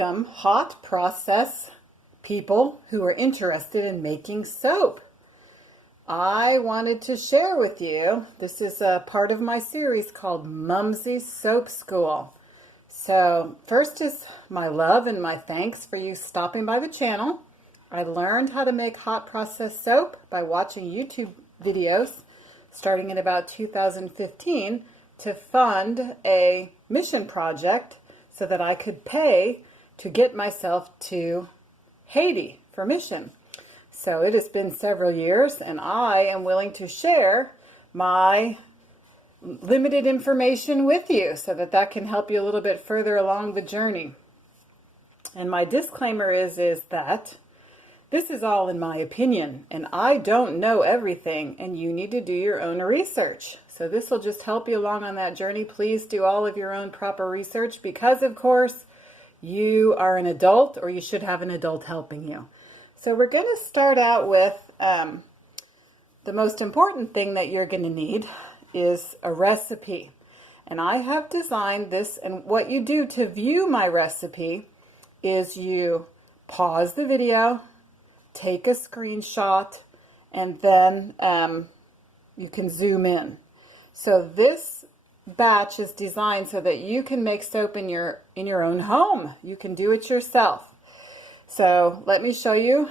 welcome hot process people who are interested in making soap. I wanted to share with you, this is a part of my series called Mumsy's Soap School. So first is my love and my thanks for you stopping by the channel. I learned how to make hot process soap by watching YouTube videos starting in about 2015 to fund a mission project so that I could pay to get myself to Haiti for mission. So it has been several years, and I am willing to share my limited information with you so that that can help you a little bit further along the journey. And my disclaimer is that this is all in my opinion, and I don't know everything, and you need to do your own research. So this will just help you along on that journey. Please do all of your own proper research because, of course, you are an adult, or you should have an adult helping you. So we're going to start out with the most important thing that you're going to need is a recipe. And I have designed this, and what you do to view my recipe is you pause the video, take a screenshot, and then you can zoom in. So this batch is designed so that you can make soap in your own home. You can do it yourself. So let me show you.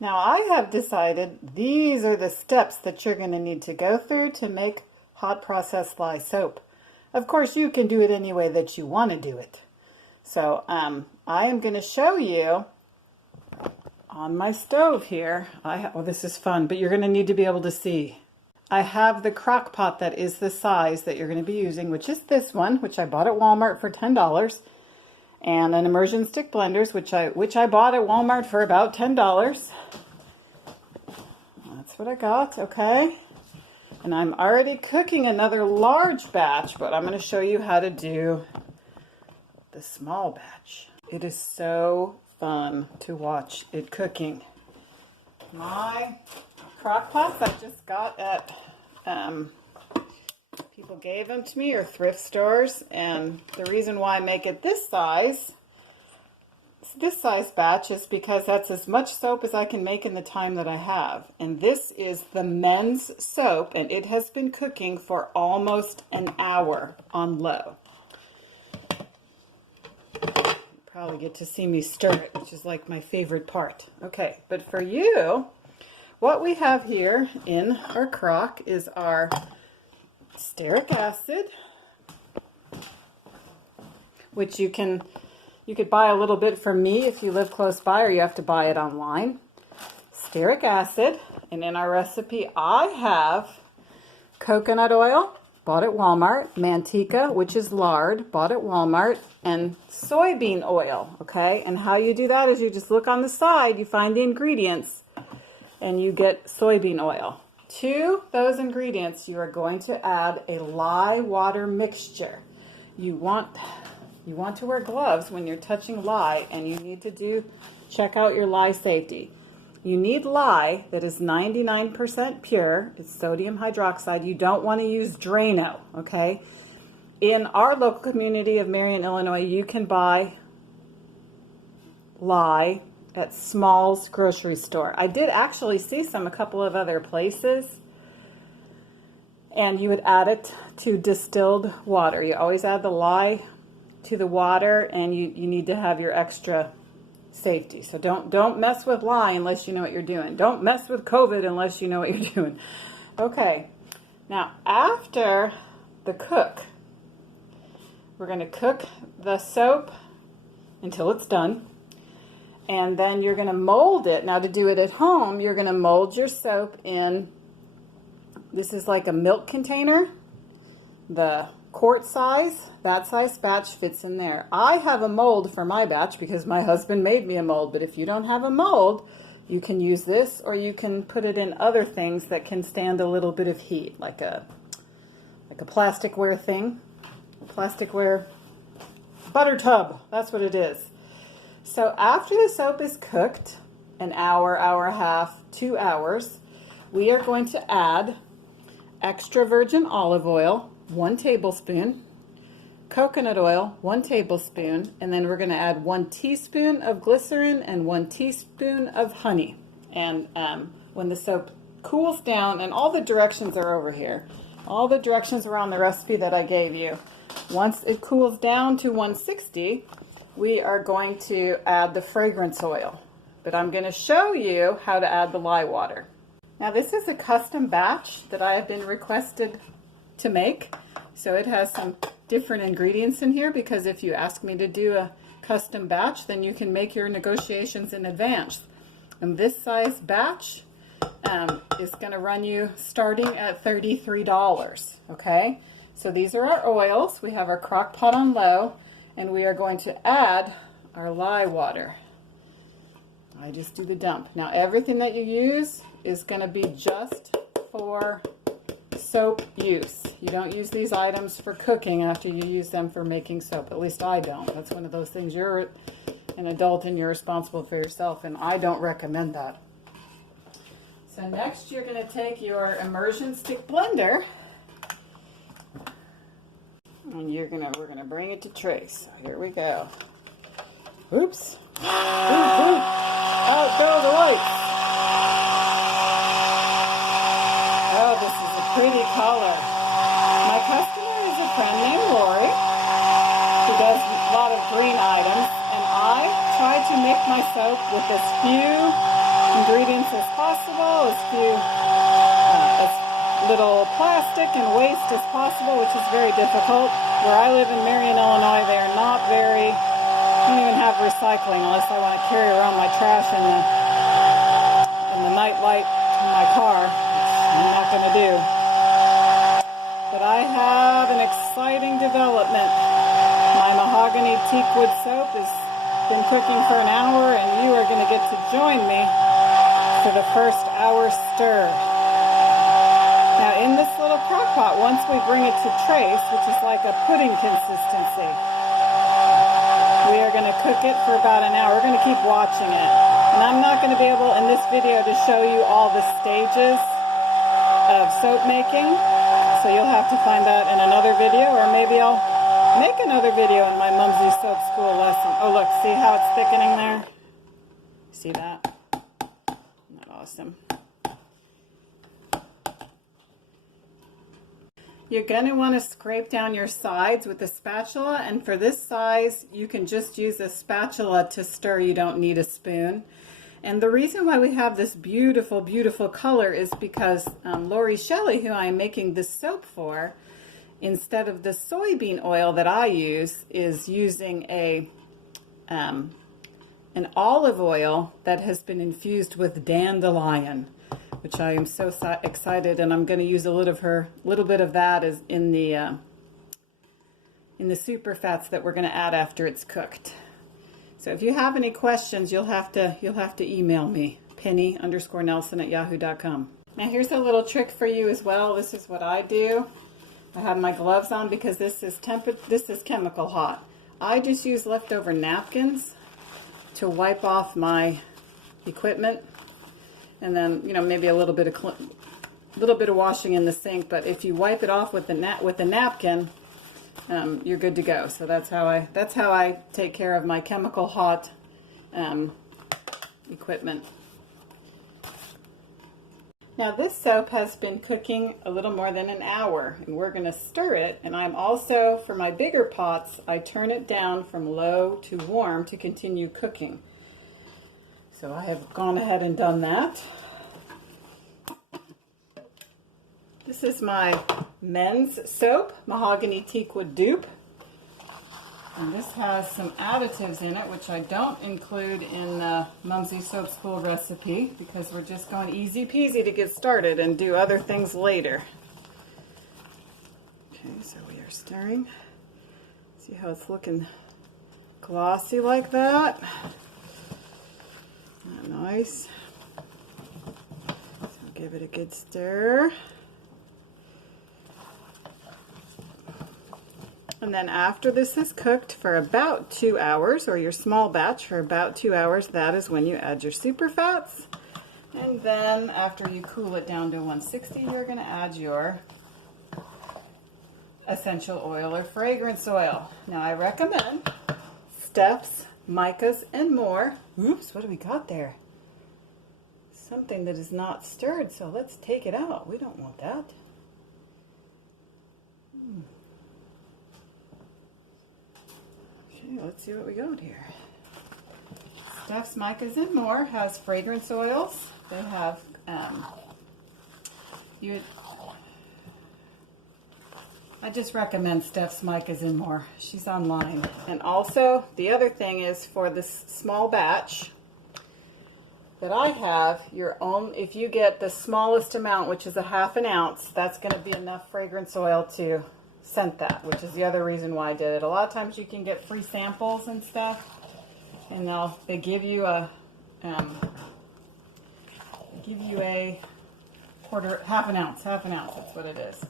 Now I have decided these are the steps that you're going to need to go through to make hot process lye soap. Of course, you can do it any way that you want to do it. So I am going to show you on my stove here. Oh, this is fun, but you're going to need to be able to see. I have the crock pot that is the size that you're going to be using, which is this one, which I bought at Walmart for $10. And an immersion stick blenders, which I bought at Walmart for about $10. That's what I got, okay? And I'm already cooking another large batch, but I'm going to show you how to do the small batch. It is so fun to watch it cooking. My crock pots I just got at people gave them to me, or thrift stores, and the reason why I make it this size batch is because that's as much soap as I can make in the time that I have. And this is the men's soap, and it has been cooking for almost an hour on low. Probably get to see me stir it, which is like my favorite part. Okay, but for you, what we have here in our crock is our stearic acid, which you could buy a little bit from me if you live close by, or you have to buy it online. Stearic acid, and in our recipe I have coconut oil, bought at Walmart, manteca, which is lard, bought at Walmart, and soybean oil, okay? And how you do that is you just look on the side, you find the ingredients, and you get soybean oil. To those ingredients, you are going to add a lye water mixture. You want to wear gloves when you're touching lye, and you need to check out your lye safety. You need lye that is 99% pure. It's sodium hydroxide. You don't want to use Drano, okay? In our local community of Marion, Illinois, you can buy lye at Small's grocery store. I did actually see a couple of other places, and you would add it to distilled water. You always add the lye to the water, and you need to have your extra safety. So don't mess with lye unless you know what you're doing. Don't mess with COVID unless you know what you're doing. Okay, now after the cook, we're going to cook the soap until it's done. And then you're going to mold it. Now to do it at home, you're going to mold your soap in, this is like a milk container, the quart size, that size batch fits in there. I have a mold for my batch because my husband made me a mold, but if you don't have a mold, you can use this, or you can put it in other things that can stand a little bit of heat, like a plasticware thing, plasticware butter tub, that's what it is. So after the soap is cooked, an hour, hour and a half, 2 hours, we are going to add extra virgin olive oil, 1 tablespoon, coconut oil, 1 tablespoon, and then we're going to add 1 teaspoon of glycerin and 1 teaspoon of honey. And when the soap cools down, and all the directions are over here, all the directions are on the recipe that I gave you. Once it cools down to 160, we are going to add the fragrance oil. But I'm going to show you how to add the lye water. Now this is a custom batch that I have been requested to make. So it has some different ingredients in here, because if you ask me to do a custom batch, then you can make your negotiations in advance. And this size batch is going to run you starting at $33. Okay, so these are our oils. We have our crock pot on low, and we are going to add our lye water. I just do the dump. Now everything that you use is going to be just for soap use. You don't use these items for cooking after you use them for making soap. At least I don't. That's one of those things. You're an adult and you're responsible for yourself, and I don't recommend that. So next you're going to take your immersion stick blender, and we're going to bring it to trace. So here we go. Oops. Out go the lights. Oh, this is a pretty color. My customer is a friend named Lori. She does a lot of green items, and I try to make my soap with as few ingredients as possible, as little plastic and waste as possible, which is very difficult. Where I live in Marion, Illinois, they are not very, I don't even have recycling unless I want to carry around my trash in the night light in my car, which I'm not going to do. But I have an exciting development. My mahogany teak wood soap has been cooking for an hour, and you are going to get to join me for the first hour stir. Now in this little crock pot, once we bring it to trace, which is like a pudding consistency, we are going to cook it for about an hour. We're going to keep watching it. And I'm not going to be able in this video to show you all the stages of soap making, so you'll have to find that in another video, or maybe I'll make another video in my Mumsy Soap School lesson. Oh look, see how it's thickening there? See that? Isn't that awesome? You're going to want to scrape down your sides with a spatula, and for this size you can just use a spatula to stir. You don't need a spoon. And the reason why we have this beautiful, beautiful color is because Lori Shelley, who I am making this soap for, instead of the soybean oil that I use, is using an olive oil that has been infused with dandelion, which I am so excited, and I'm going to use a little bit of that as in the super fats that we're going to add after it's cooked. So if you have any questions, you'll have to email me, penny_nelson@yahoo.com. Now here's a little trick for you as well. This is what I do. I have my gloves on because this is chemical hot. I just use leftover napkins to wipe off my equipment. And then, maybe a little bit of washing in the sink. But if you wipe it off with the napkin, you're good to go. So that's how I take care of my chemical hot equipment. Now this soap has been cooking a little more than an hour, and we're going to stir it. And I'm also, for my bigger pots, I turn it down from low to warm to continue cooking. So I have gone ahead and done that. This is my men's soap, Mahogany Teakwood Dupe. And this has some additives in it, which I don't include in the Mumsy Soap School recipe, because we're just going easy peasy to get started and do other things later. Okay, so we are stirring. See how it's looking glossy like that? Nice. So give it a good stir. And then after this is cooked for about 2 hours, or your small batch for about 2 hours, that is when you add your super fats. And then after you cool it down to 160, you're going to add your essential oil or fragrance oil. Now I recommend Steph's, Micah's, and more. Oops, what do we got there? Something that is not stirred, so let's take it out. We don't want that. Okay, let's see what we got here. Steph's, Micah's, and more has fragrance oils. They have I just recommend Steph's, Micah's, and more. She's online. And also, the other thing is for this small batch that I have, if you get the smallest amount, which is a ½ ounce, that's going to be enough fragrance oil to scent that, which is the other reason why I did it. A lot of times you can get free samples and stuff, and they give you a ½ ounce. That's what it is.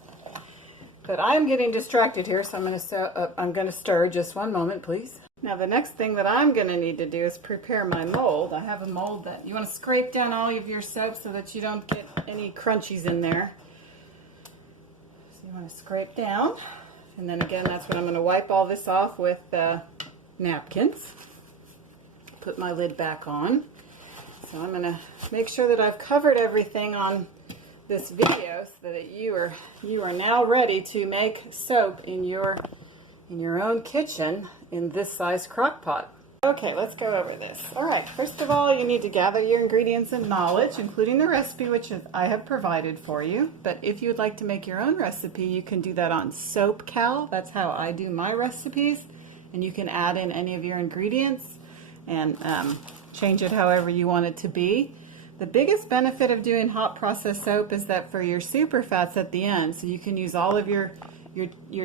But I'm getting distracted here, so I'm going to stir. Just one moment, please. Now the next thing that I'm going to need to do is prepare my mold. I have a mold that you want to scrape down all of your soap so that you don't get any crunchies in there. So you want to scrape down, and then again, that's when I'm going to wipe all this off with napkins. Put my lid back on. So I'm going to make sure that I've covered everything on this video so that you are now ready to make soap in your own kitchen in this size crock pot. Okay, let's go over this. Alright, first of all, you need to gather your ingredients and knowledge, including the recipe which I have provided for you. But if you would like to make your own recipe, you can do that on SoapCal. That's how I do my recipes. And you can add in any of your ingredients and change it however you want it to be. The biggest benefit of doing hot process soap is that for your super fats at the end, so you can use all of your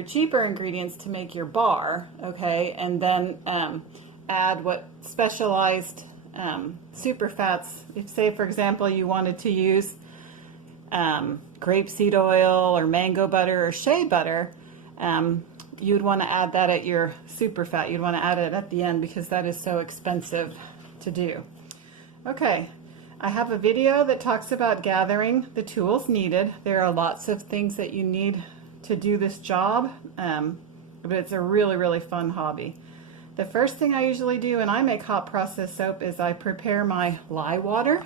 cheaper ingredients to make your bar, okay, and then add what specialized super fats. If, say, for example, you wanted to use grapeseed oil or mango butter or shea butter, you'd want to add that at your super fat. You'd want to add it at the end because that is so expensive to do. Okay. I have a video that talks about gathering the tools needed. There are lots of things that you need to do this job, but it's a really, really fun hobby. The first thing I usually do when I make hot process soap is I prepare my lye water,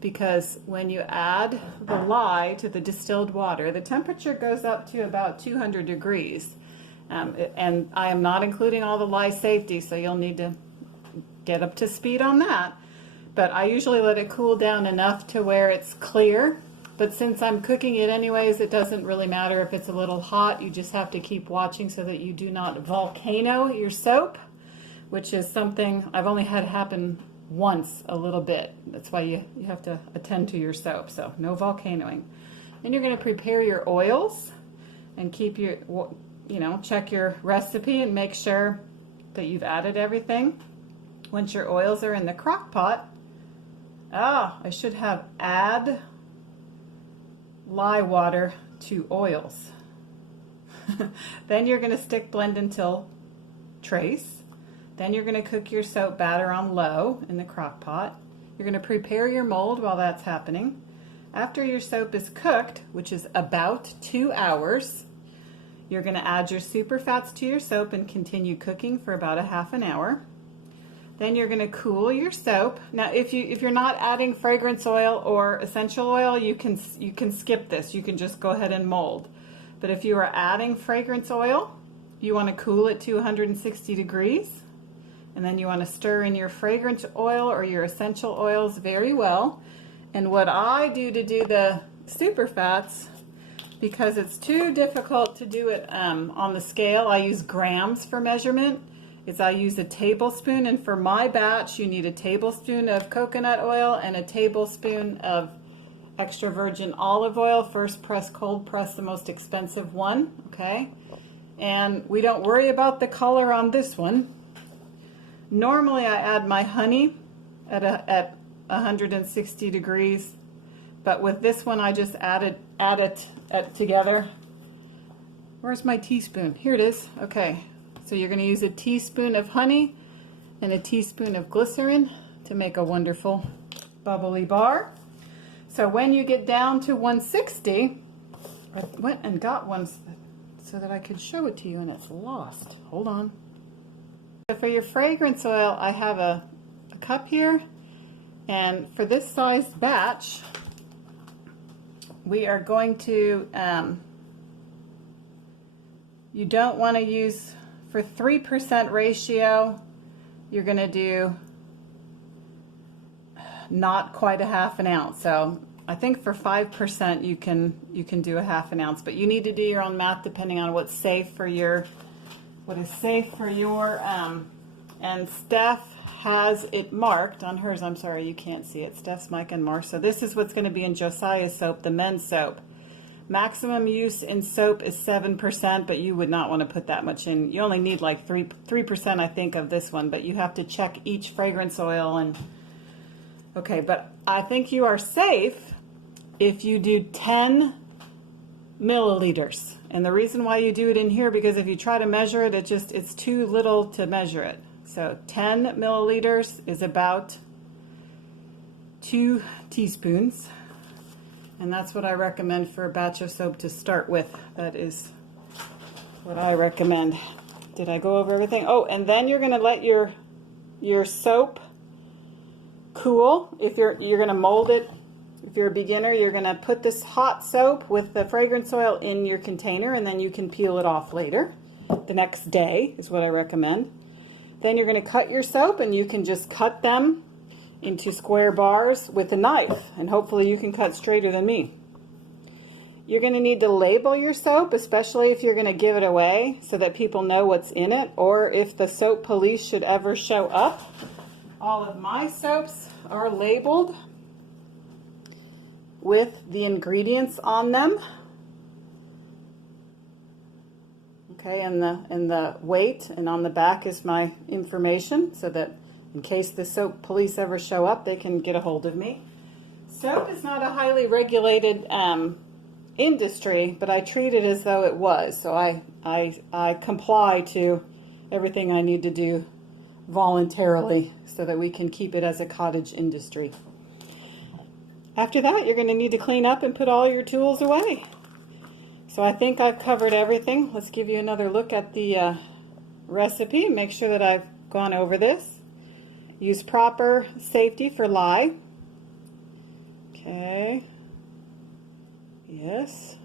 because when you add the lye to the distilled water, the temperature goes up to about 200 degrees. And I am not including all the lye safety, so you'll need to get up to speed on that. But I usually let it cool down enough to where it's clear. But since I'm cooking it anyways, it doesn't really matter if it's a little hot. You just have to keep watching so that you do not volcano your soap, which is something I've only had happen once a little bit. That's why you have to attend to your soap. So no volcanoing. Then you're going to prepare your oils and keep your, check your recipe and make sure that you've added everything. Once your oils are in the crock pot, I should have add lye water to oils. Then you're going to stick blend until trace. Then you're going to cook your soap batter on low in the crock pot. You're going to prepare your mold while that's happening. After your soap is cooked, which is about 2 hours, you're going to add your super fats to your soap and continue cooking for about a ½ an hour. Then you're going to cool your soap. Now, if you're not adding fragrance oil or essential oil, you can skip this. You can just go ahead and mold. But if you are adding fragrance oil, you want to cool it to 160 degrees. And then you want to stir in your fragrance oil or your essential oils very well. And what I do to do the super fats, because it's too difficult to do it on the scale, I use grams for measurement. I use a tablespoon, and for my batch you need a tablespoon of coconut oil and a tablespoon of extra virgin olive oil, first press, cold press, the most expensive one, okay? And we don't worry about the color on this one. Normally I add my honey at 160 degrees, but with this one I just add it together. Where's my teaspoon? Here it is. Okay. So you're going to use a teaspoon of honey and a teaspoon of glycerin to make a wonderful bubbly bar. So when you get down to 160, I went and got one so that I could show it to you, and it's lost. Hold on. So for your fragrance oil, I have a cup here, and for this size batch, we are going to, you don't want to use, for 3% ratio, you're going to do not quite a half an ounce. So I think for 5% you can do a half an ounce, but you need to do your own math depending on what's safe for your, and Steph has it marked on hers. I'm sorry, you can't see it. Steph's, Mike, and Mar. So this is what's going to be in Josiah's soap, the men's soap. Maximum use in soap is 7%, but you would not want to put that much in. You only need like 3%, I think, of this one, but you have to check each fragrance oil. And okay, but I think you are safe if you do 10 milliliters. And the reason why you do it in here, because if you try to measure it, it's too little to measure it. So 10 milliliters is about 2 teaspoons. And that's what I recommend for a batch of soap to start with. That is what I recommend. Did I go over everything? Oh, and then you're going to let your soap cool. If you're going to mold it, if you're a beginner, you're going to put this hot soap with the fragrance oil in your container, and then you can peel it off later. The next day is what I recommend. Then you're going to cut your soap, and you can just cut them into square bars with a knife, and hopefully you can cut straighter than me. You're going to need to label your soap, especially if you're going to give it away, so that people know what's in it, or if the soap police should ever show up. All of my soaps are labeled with the ingredients on them. Okay, and the weight, and on the back is my information, so that in case the soap police ever show up, they can get a hold of me. Soap is not a highly regulated industry, but I treat it as though it was. So I comply to everything I need to do voluntarily so that we can keep it as a cottage industry. After that, you're going to need to clean up and put all your tools away. So I think I've covered everything. Let's give you another look at the recipe. Make sure that I've gone over this. Use proper safety for lye. Okay. Yes.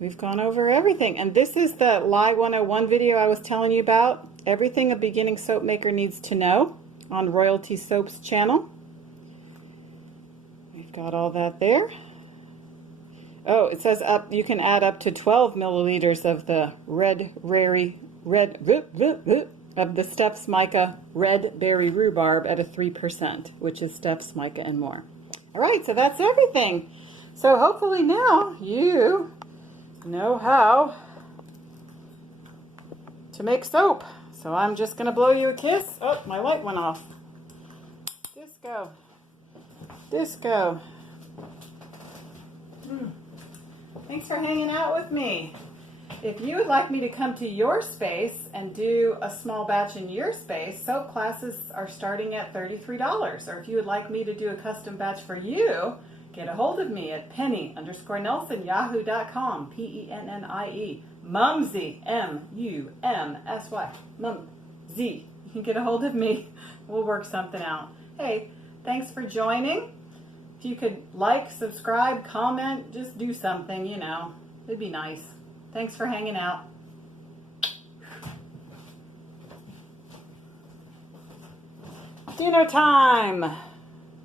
We've gone over everything. And this is the Lye 101 video I was telling you about. Everything a beginning soap maker needs to know on Royalty Soap's channel. We've got all that there. Oh, it says up, you can add up to 12 milliliters of the of the Steph's Mica Red Berry Rhubarb at a 3%, which is Steph's Mica and more. All right, so that's everything. So hopefully now you know how to make soap. So I'm just going to blow you a kiss. Oh, my light went off. Disco. Disco. Thanks for hanging out with me. If you would like me to come to your space and do a small batch in your space, soap classes are starting at $33. Or if you would like me to do a custom batch for you, get a hold of me at penny_nelson@yahoo.com. PENNIE. Mumsy. MUMSY. Mumsy. You can get a hold of me. We'll work something out. Hey, thanks for joining. If you could like, subscribe, comment, just do something, you know. It'd be nice. Thanks for hanging out. Dinner time!